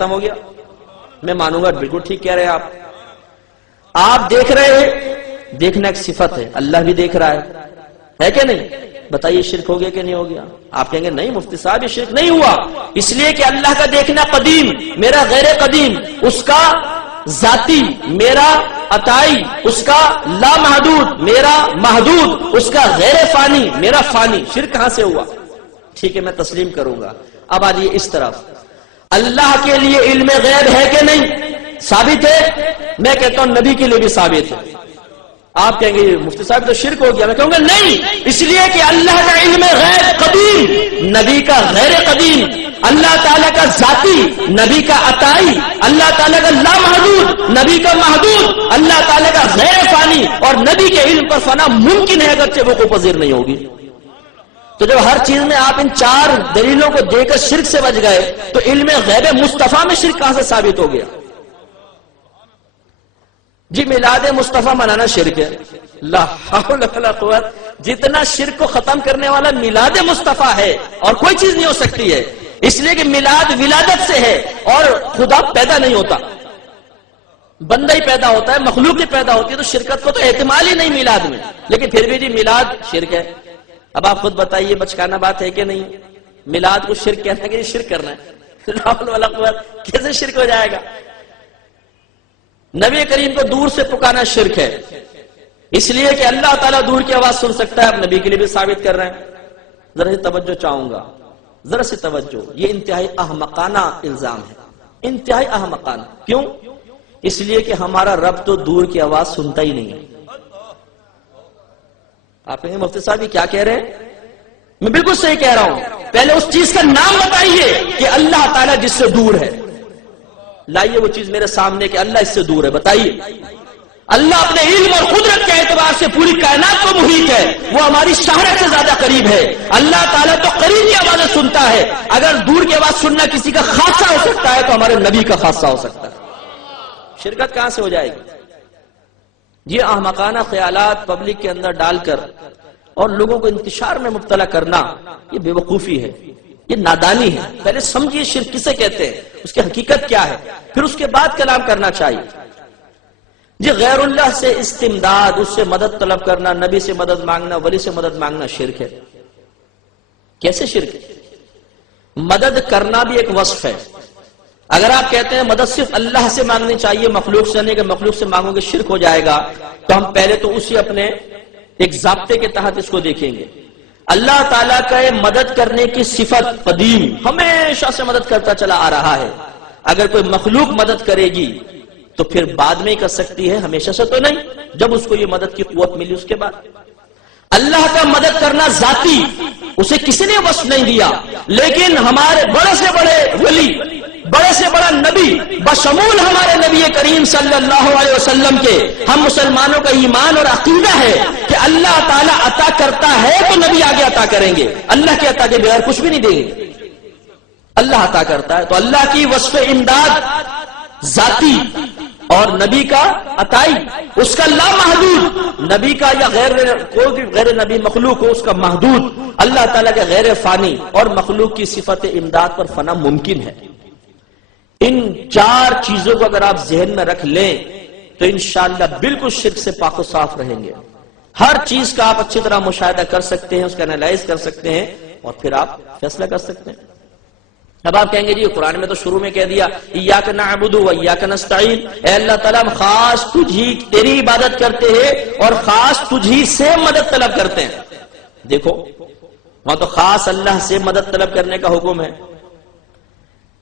ختم ہو گیا، میں مانوں گا بالکل ٹھیک کہہ رہے ہیں آپ دیکھ رہے ہیں، دیکھنا ایک صفت ہے، اللہ بھی دیکھ رہا ہے کہ نہیں؟ بتائیے شرک ہو گیا کہ نہیں ہو گیا؟ آپ کہیں گے نہیں مفتی صاحب یہ شرک نہیں ہوا، اس لیے کہ اللہ کا دیکھنا قدیم، میرا غیر قدیم، اس کا ذاتی میرا عطائی، اس کا لامحدود میرا محدود، اس کا غیر فانی میرا فانی، شرک کہاں سے ہوا؟ ٹھیک ہے میں تسلیم کروں گا۔ اب آجئے اس طرف، اللہ کے لیے علم غیب ہے کہ نہیں؟ ثابت ہے؟ میں کہتا ہوں نبی کے لیے بھی ثابت ہے۔ آپ کہیں گے مفتی صاحب تو شرک ہو گیا، میں کہوں گا نہیں، اس لیے کہ اللہ کا علم غیب قدیم، نبی کا غیر قدیم، اللہ تعالیٰ کا ذاتی، نبی کا عطائی، اللہ تعالیٰ کا لامحدود، نبی کا محدود، اللہ تعالیٰ کا غیر فانی، اور نبی کے علم پر فنا ممکن ہے اگرچہ وہ کو پذیر نہیں ہوگی۔ تو جب ہر چیز میں آپ ان چار دلیلوں کو دے کر شرک سے بچ گئے تو علم غیب مصطفیٰ میں شرک کہاں سے ثابت ہو گیا؟ جی میلاد مصطفیٰ منانا شرک ہے، لا حول ولا قوت، جتنا شرک کو ختم کرنے والا میلاد مصطفیٰ ہے اور کوئی چیز نہیں ہو سکتی ہے، اس لیے کہ میلاد ولادت سے ہے اور خدا پیدا نہیں ہوتا، بندہ ہی پیدا ہوتا ہے، مخلوق ہی پیدا ہوتی ہے، تو شرکت کو تو احتمال ہی نہیں میلاد میں، لیکن پھر بھی جی میلاد شرک ہے۔ اب آپ خود بتائیے بچکانہ بات ہے کہ نہیں؟ میلاد کو شرک کہنا ہے کہ یہ شرک کرنا ہے؟ لا حول ولا قوت، کیسے شرک ہو جائے گا؟ نبی کریم کو دور سے پکارنا شرک ہے، اس لیے کہ اللہ تعالیٰ دور کی آواز سن سکتا ہے، اب نبی کے لیے بھی ثابت کر رہے ہیں۔ ذرا سی توجہ چاہوں گا، ذرا سی توجہ، یہ انتہائی احمقانہ الزام ہے، انتہائی احمقانہ۔ کیوں؟ اس لیے کہ ہمارا رب تو دور کی آواز سنتا ہی نہیں ہے۔ آپ کہیں مفتی صاحب یہ کیا کہہ رہے ہیں؟ میں بالکل صحیح کہہ رہا ہوں، پہلے اس چیز کا نام بتائیے کہ اللہ تعالیٰ جس سے دور ہے، لائیے وہ چیز میرے سامنے کہ اللہ اس سے دور ہے، بتائیے۔ اللہ اپنے علم اور قدرت کے اعتبار سے پوری کائنات کو محیط ہے، وہ ہماری شہرت سے زیادہ قریب ہے۔ اللہ تعالیٰ تو قریب کی آوازیں سنتا ہے، اگر دور کی آواز سننا کسی کا خاصہ ہو سکتا ہے تو ہمارے نبی کا خاصہ ہو سکتا ہے۔ شرکت کہاں سے ہو جائے گی؟ یہ احمقانہ خیالات پبلک کے اندر ڈال کر اور لوگوں کو انتشار میں مبتلا کرنا، یہ بے وقوفی ہے، یہ نادانی ہے۔ پہلے سمجھیے شرک کسے کہتے ہیں، اس کی حقیقت کیا ہے، پھر اس کے بعد کلام کرنا چاہیے۔ جی غیر اللہ سے استمداد، اس سے مدد طلب کرنا، نبی سے مدد مانگنا، ولی سے مدد مانگنا شرک ہے۔ کیسے شرک ہے؟ مدد کرنا بھی ایک وصف ہے۔ اگر آپ کہتے ہیں مدد صرف اللہ سے مانگنی چاہیے، مخلوق سے نہیں، کہ مخلوق سے مانگو گے شرک ہو جائے گا، تو ہم پہلے تو اسی اپنے ایک ضابطے کے تحت اس کو دیکھیں گے۔ اللہ تعالیٰ کا مدد کرنے کی صفت قدیم، ہمیشہ سے مدد کرتا چلا آ رہا ہے۔ اگر کوئی مخلوق مدد کرے گی تو پھر بعد میں ہی کر سکتی ہے، ہمیشہ سے تو نہیں، جب اس کو یہ مدد کی قوت ملی اس کے بعد۔ اللہ کا مدد کرنا ذاتی، اسے کسی نے وصف نہیں دیا، لیکن ہمارے بڑے سے بڑے ولی، بڑے سے بڑا نبی، بشمول ہمارے نبی کریم صلی اللہ علیہ وسلم کے، ہم مسلمانوں کا ایمان اور عقیدہ ہے کہ اللہ تعالیٰ عطا کرتا ہے تو نبی آگے عطا کریں گے، اللہ کے عطا کے بغیر کچھ بھی نہیں دیں گے۔ اللہ عطا کرتا ہے تو اللہ کی وصف امداد ذاتی، اور نبی کا عطائی، اس کا لامحدود، نبی کا یا کوئی بھی غیر نبی مخلوق ہو اس کا محدود، اللہ تعالیٰ کے غیر فانی اور مخلوق کی صفت امداد پر فنا ممکن ہے۔ ان چار چیزوں کو اگر آپ ذہن میں رکھ لیں تو انشاءاللہ بالکل شرک سے پاک و صاف رہیں گے۔ ہر چیز کا آپ اچھی طرح مشاہدہ کر سکتے ہیں، اس کا انالائز کر سکتے ہیں اور پھر آپ فیصلہ کر سکتے ہیں۔ اب آپ کہیں گے جی قرآن میں تو شروع میں کہہ دیا ایاک نعبد و ایاک نستعین، اے اللہ تعالیٰ ہم خاص تجھی تیری عبادت کرتے ہیں اور خاص تجھی سے مدد طلب کرتے ہیں۔ دیکھو وہاں تو خاص اللہ سے مدد طلب کرنے کا حکم ہے۔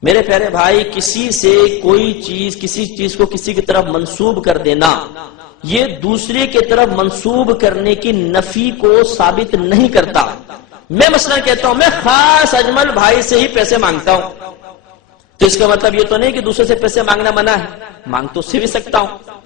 میرے پیارے بھائی، کسی سے کوئی چیز، کسی چیز کو کسی کی طرف منسوب کر دینا، یہ دوسرے کی طرف منسوب کرنے کی نفی کو ثابت نہیں کرتا۔ میں مثلا کہتا ہوں میں خاص اجمل بھائی سے ہی پیسے مانگتا ہوں، تو اس کا مطلب یہ تو نہیں کہ دوسرے سے پیسے مانگنا منع ہے، مانگ تو اس سے بھی سکتا ہوں۔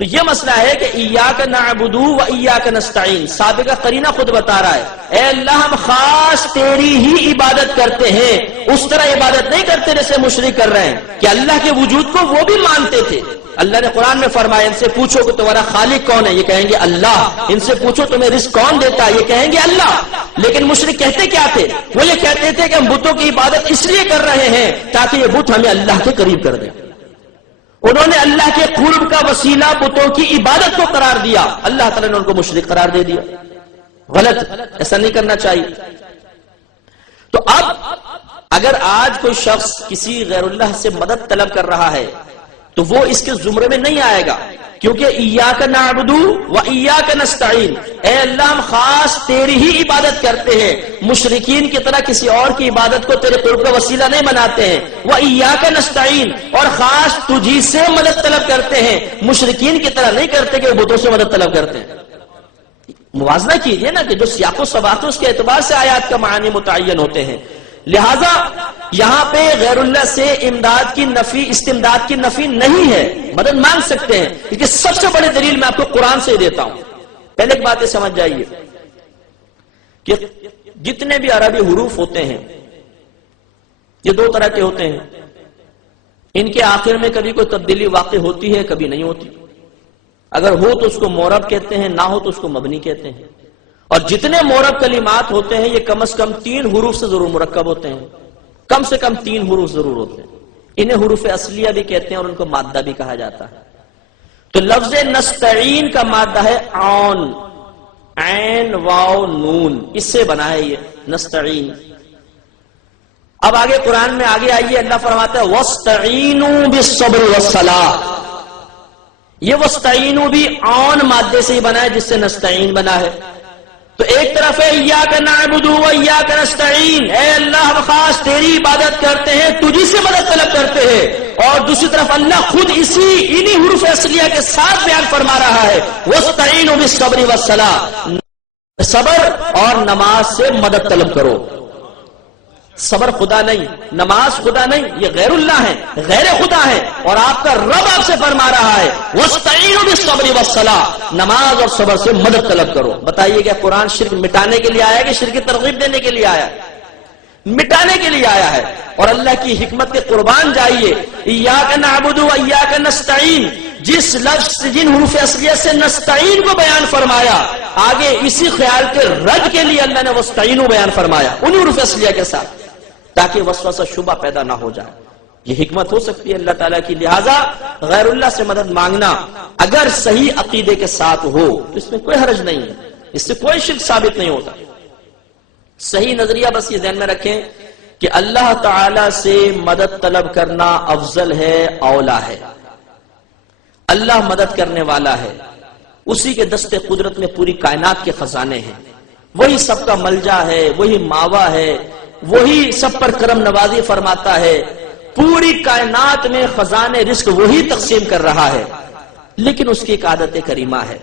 تو یہ مسئلہ ہے کہ ایاک نعبد و ایاک نستعین، سابقہ قرینہ خود بتا رہا ہے، اے اللہ ہم خاص تیری ہی عبادت کرتے ہیں، اس طرح عبادت نہیں کرتے جیسے مشرک کر رہے ہیں کہ اللہ کے وجود کو وہ بھی مانتے تھے، اللہ نے قرآن میں فرمایا ان سے پوچھو کہ تمہارا خالق کون ہے، یہ کہیں گے اللہ. ان سے پوچھو تمہیں رزق کون دیتا ہے، یہ کہیں گے اللہ. لیکن مشرک کہتے کیا تھے؟ وہ یہ کہتے تھے کہ ہم بتوں کی عبادت اس لیے کر رہے ہیں تاکہ یہ بت ہمیں اللہ کے قریب کر دیں. انہوں نے اللہ کے قرب کا وسیلہ بتوں کی عبادت کو قرار دیا. اللہ تعالیٰ نے ان کو مشرک قرار دے دیا. غلط، ایسا نہیں کرنا چاہیے. تو اب اگر آج کوئی شخص کسی غیر اللہ سے مدد طلب کر رہا ہے تو وہ اس کے زمرے میں نہیں آئے گا، کیونکہ ایاک نعبد و ایاک نستعین، اے اللہ ہم خاص تیری ہی عبادت کرتے ہیں، مشرکین کی طرح کسی اور کی عبادت کو تیرے قرب کا وسیلہ نہیں بناتے ہیں. و ایاک نستعین، اور خاص تجھی سے مدد طلب کرتے ہیں، مشرکین کی طرح نہیں کرتے کہ وہ بتوں سے مدد طلب کرتے ہیں. موازنہ کیجئے نا کہ جو سیاق و سباق اس کے اعتبار سے آیات کا معنی متعین ہوتے ہیں. لہذا یہاں پہ غیر اللہ سے امداد کی نفی، استمداد کی نفی نہیں ہے، مدد مانگ سکتے ہیں. کیونکہ سب سے بڑی دلیل میں آپ کو قرآن سے دیتا ہوں. پہلے ایک بات سمجھ جائیے کہ جتنے بھی عربی حروف ہوتے ہیں یہ دو طرح کے ہوتے ہیں. ان کے آخر میں کبھی کوئی تبدیلی واقع ہوتی ہے، کبھی نہیں ہوتی. اگر ہو تو اس کو مورب کہتے ہیں، نہ ہو تو اس کو مبنی کہتے ہیں. اور جتنے مورب کلمات ہوتے ہیں یہ کم از کم 3 حروف سے ضرور مرکب ہوتے ہیں، کم سے کم 3 حروف ضرور ہوتے ہیں. انہیں حروف اصلیہ بھی کہتے ہیں اور ان کو مادہ بھی کہا جاتا ہے. تو لفظ نستعین کا مادہ ہے عون، عین واو نون، اس سے بنا ہے یہ نستعین. اب آگے قرآن میں آگے آئیے، اللہ فرماتا ہے وَاسْتَعِینُوا بِالصَّبْرِ وَالصَّلَاةِ. یہ وَاسْتَعِینُوا بھی عون مادے سے ہی بنا ہے جس سے نستعین بنا ہے. تو ایک طرف ہے ایاک نعبد و ایاک نستعین، اے اللہ ہم خاص تیری عبادت کرتے ہیں، تجھی سے مدد طلب کرتے ہیں. اور دوسری طرف اللہ خود انہی حروف اصلیہ کے ساتھ بیان فرما رہا ہے وَاسْتَعِینُوا بِالصَّبْرِ وَالصَّلَاةِ، صبر اور نماز سے مدد طلب کرو. صبر خدا نہیں، نماز خدا نہیں، یہ غیر اللہ ہے، غیر خدا ہے. اور آپ کا رب آپ سے فرما رہا ہے وَاسْتَعِینُوا بِالصَّبْرِ وَالصَّلَاةِ، نماز اور صبر سے مدد طلب کرو. بتائیے کہ قرآن شرک مٹانے کے لیے آیا ہے کہ شرک کی ترغیب دینے کے لیے آیا ہے؟ مٹانے کے لیے آیا ہے. اور اللہ کی حکمت کے قربان جائیے. ایاک نعبد و ایاک نستعین، جس لفظ سے جن حروف اصلیہ سے نستعین کو بیان فرمایا، آگے اسی خیال کے رد کے لیے اللہ نے وَاسْتَعِینُوا بیان فرمایا ان حروف اصلیہ کے ساتھ، تاکہ وسوسہ شبہ پیدا نہ ہو جائے. یہ حکمت ہو سکتی ہے اللہ تعالیٰ کی. لہذا غیر اللہ سے مدد مانگنا اگر صحیح عقیدے کے ساتھ ہو تو اس میں کوئی حرج نہیں ہے، اس سے کوئی شرک ثابت نہیں ہوتا. صحیح نظریہ بس یہ ذہن میں رکھیں کہ اللہ تعالیٰ سے مدد طلب کرنا افضل ہے، اولا ہے. اللہ مدد کرنے والا ہے، اسی کے دست قدرت میں پوری کائنات کے خزانے ہیں، وہی سب کا ملجا ہے، وہی ماوا ہے، وہی سب پر کرم نوازی فرماتا ہے. پوری کائنات میں خزانے رزق وہی تقسیم کر رہا ہے. لیکن اس کی ایک عادت کریمہ ہے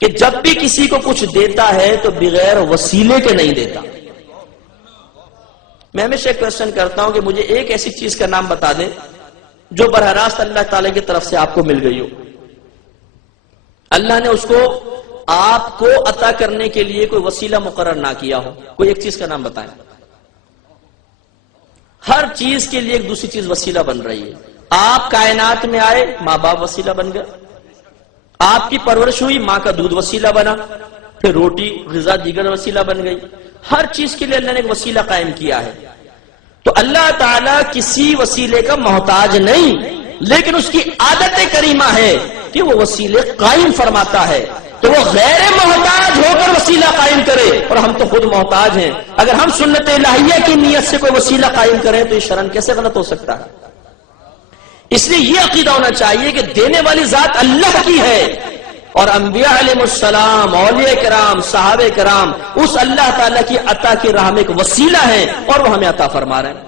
کہ جب بھی کسی کو کچھ دیتا ہے تو بغیر وسیلے کے نہیں دیتا. میں ہمیشہ کوشچن کرتا ہوں کہ مجھے ایک ایسی چیز کا نام بتا دیں جو براہ راست اللہ تعالی کی طرف سے آپ کو مل گئی ہو، اللہ نے اس کو آپ کو عطا کرنے کے لیے کوئی وسیلہ مقرر نہ کیا ہو. کوئی ایک چیز کا نام بتائیں. ہر چیز کے لیے ایک دوسری چیز وسیلہ بن رہی ہے. آپ کائنات میں آئے، ماں باپ وسیلہ بن گئے. آپ کی پرورش ہوئی، ماں کا دودھ وسیلہ بنا، پھر روٹی غذا دیگر وسیلہ بن گئی. ہر چیز کے لیے اللہ نے ایک وسیلہ قائم کیا ہے. تو اللہ تعالیٰ کسی وسیلے کا محتاج نہیں، لیکن اس کی عادت کریمہ ہے کہ وہ وسیلے قائم فرماتا ہے. تو وہ غیر محتاج ہو کر وسیلہ قائم کرے، اور ہم تو خود محتاج ہیں. اگر ہم سنت الہیہ کی نیت سے کوئی وسیلہ قائم کریں تو یہ شرعاً کیسے غلط ہو سکتا ہے؟ اس لیے یہ عقیدہ ہونا چاہیے کہ دینے والی ذات اللہ کی ہے، اور انبیاء علیہ السلام، اولیاء کرام، صحابہ کرام اس اللہ تعالیٰ کی عطا کی راہ میں ایک وسیلہ ہیں اور وہ ہمیں عطا فرما رہے ہیں.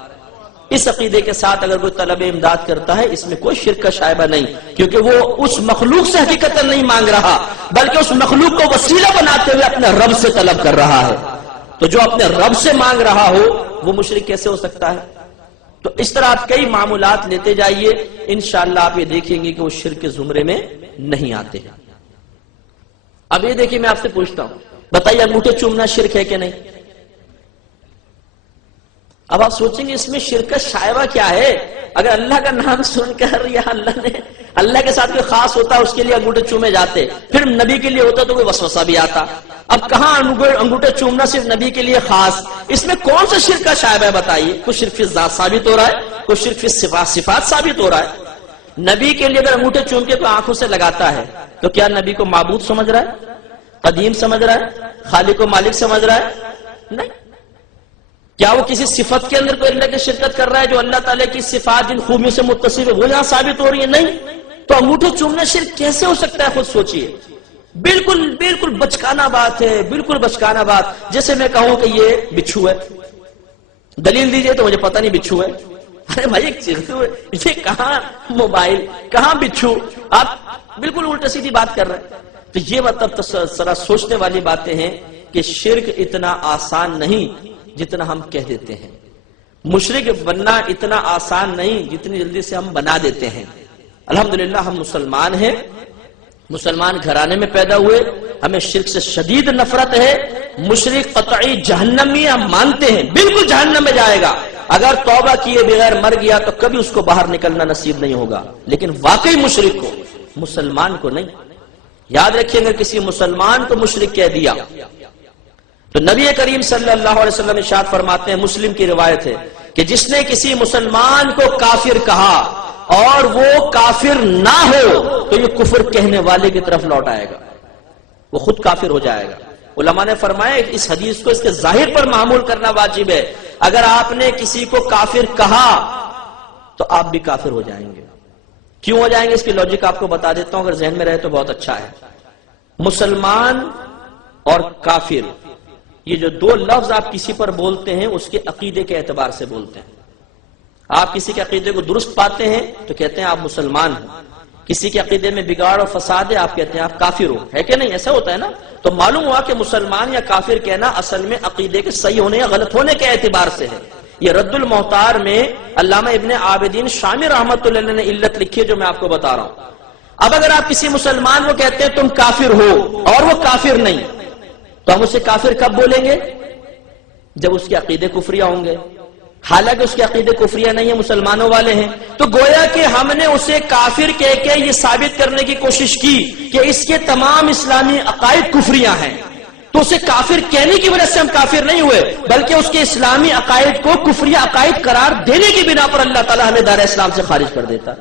اس عقیدے کے ساتھ اگر کوئی طلب امداد کرتا ہے اس میں کوئی شرک کا شائبہ نہیں، کیونکہ وہ اس مخلوق سے حقیقتاً نہیں مانگ رہا بلکہ اس مخلوق کو وسیلہ بناتے ہوئے اپنے رب سے طلب کر رہا ہے. تو جو اپنے رب سے مانگ رہا ہو وہ مشرک کیسے ہو سکتا ہے؟ تو اس طرح آپ کئی معمولات لیتے جائیے، انشاءاللہ آپ یہ دیکھیں گے کہ وہ شرک کے زمرے میں نہیں آتے. اب یہ دیکھیے، میں آپ سے پوچھتا ہوں، بتائیے انگوٹھے چومنا شرک ہے کہ نہیں؟ اب آپ سوچیں گے اس میں شرک کا شائبہ کیا ہے؟ اگر اللہ کا نام سن کر یا اللہ کے ساتھ کوئی خاص ہوتا ہے اس کے لیے انگوٹھے چومے جاتے، پھر نبی کے لیے ہوتا تو کوئی وسوسہ بھی آتا. اب کہاں انگوٹھے چومنا صرف نبی کے لیے خاص، اس میں کون سا شرک کا شائبہ ہے بتائیے؟ کوئی شرک فی ذات ثابت ہو رہا ہے، کوئی شرک فی صفات ثابت ہو رہا ہے. نبی کے لیے اگر انگوٹھے چوم کے کوئی آنکھوں سے لگاتا ہے تو کیا نبی کو معبود سمجھ رہا ہے، قدیم سمجھ رہا ہے، خالق و مالک سمجھ رہا ہے؟ نہیں. کیا وہ کسی صفت کے اندر کوئی اللہ کی شرکت کر رہا ہے جو اللہ تعالیٰ کی صفات جن خوبیوں سے متصف ہے وہ یہاں ثابت ہو رہی ہے؟ نہیں. تو انگوٹھے چومنا شرک کیسے ہو سکتا ہے؟ خود سوچئے. بالکل بچکانہ بات ہے، بالکل بچکانہ بات. جیسے میں کہوں کہ یہ بچھو ہے، دلیل دیجئے تو مجھے پتہ نہیں بچھو ہے. ارے بھائی ایک چیز، یہ کہاں موبائل کہاں بچھو، آپ بالکل الٹا سیدھی بات کر رہے ہیں. تو یہ مطلب ذرا سوچنے والی باتیں ہیں کہ شرک اتنا آسان نہیں جتنا ہم کہہ دیتے ہیں. مشرک بننا اتنا آسان نہیں جتنی جلدی سے ہم بنا دیتے ہیں. الحمدللہ ہم مسلمان ہیں، مسلمان گھرانے میں پیدا ہوئے، ہمیں شرک سے شدید نفرت ہے. مشرک قطعی جہنمی ہم مانتے ہیں، بالکل جہنم میں جائے گا. اگر توبہ کیے بغیر مر گیا تو کبھی اس کو باہر نکلنا نصیب نہیں ہوگا. لیکن واقعی مشرک کو، مسلمان کو نہیں. یاد رکھیے اگر کسی مسلمان کو مشرک کہہ دیا تو نبی کریم صلی اللہ علیہ وسلم ارشاد فرماتے ہیں، مسلم کی روایت ہے کہ جس نے کسی مسلمان کو کافر کہا اور وہ کافر نہ ہو تو یہ کفر کہنے والے کی طرف لوٹ آئے گا، وہ خود کافر ہو جائے گا. علماء نے فرمایا اس حدیث کو اس کے ظاہر پر معمول کرنا واجب ہے. اگر آپ نے کسی کو کافر کہا تو آپ بھی کافر ہو جائیں گے. کیوں ہو جائیں گے اس کی لاجک آپ کو بتا دیتا ہوں، اگر ذہن میں رہے تو بہت اچھا ہے. مسلمان اور کافر یہ جو دو لفظ آپ کسی پر بولتے ہیں اس کے عقیدے کے اعتبار سے بولتے ہیں. آپ کسی کے عقیدے کو درست پاتے ہیں تو کہتے ہیں آپ مسلمان ہیں. کسی کے عقیدے میں بگاڑ اور فساد ہے آپ کہتے ہیں آپ کافر ہو. ہے کہ نہیں؟ ایسا ہوتا ہے نا. تو معلوم ہوا کہ مسلمان یا کافر کہنا اصل میں عقیدے کے صحیح ہونے یا غلط ہونے کے اعتبار سے ہے. یہ رد المحتار میں علامہ ابن عابدین شامی رحمۃ اللہ علیہ نے علت لکھی ہے جو میں آپ کو بتا رہا ہوں. اب اگر آپ کسی مسلمان کو کہتے ہیں تم کافر ہو اور وہ کافر نہیں تو ہم اسے کافر کب بولیں گے؟ جب اس کے عقیدے کفریہ ہوں گے. حالانکہ اس کے عقیدے کفریہ نہیں ہے، مسلمانوں والے ہیں. تو گویا کہ ہم نے اسے کافر کہہ کے یہ ثابت کرنے کی کوشش کی کہ اس کے تمام اسلامی عقائد کفریہ ہیں. تو اسے کافر کہنے کی وجہ سے ہم کافر نہیں ہوئے، بلکہ اس کے اسلامی عقائد کو کفریہ عقائد قرار دینے کی بنا پر اللہ تعالیٰ ہمیں دار اسلام سے خارج کر دیتا.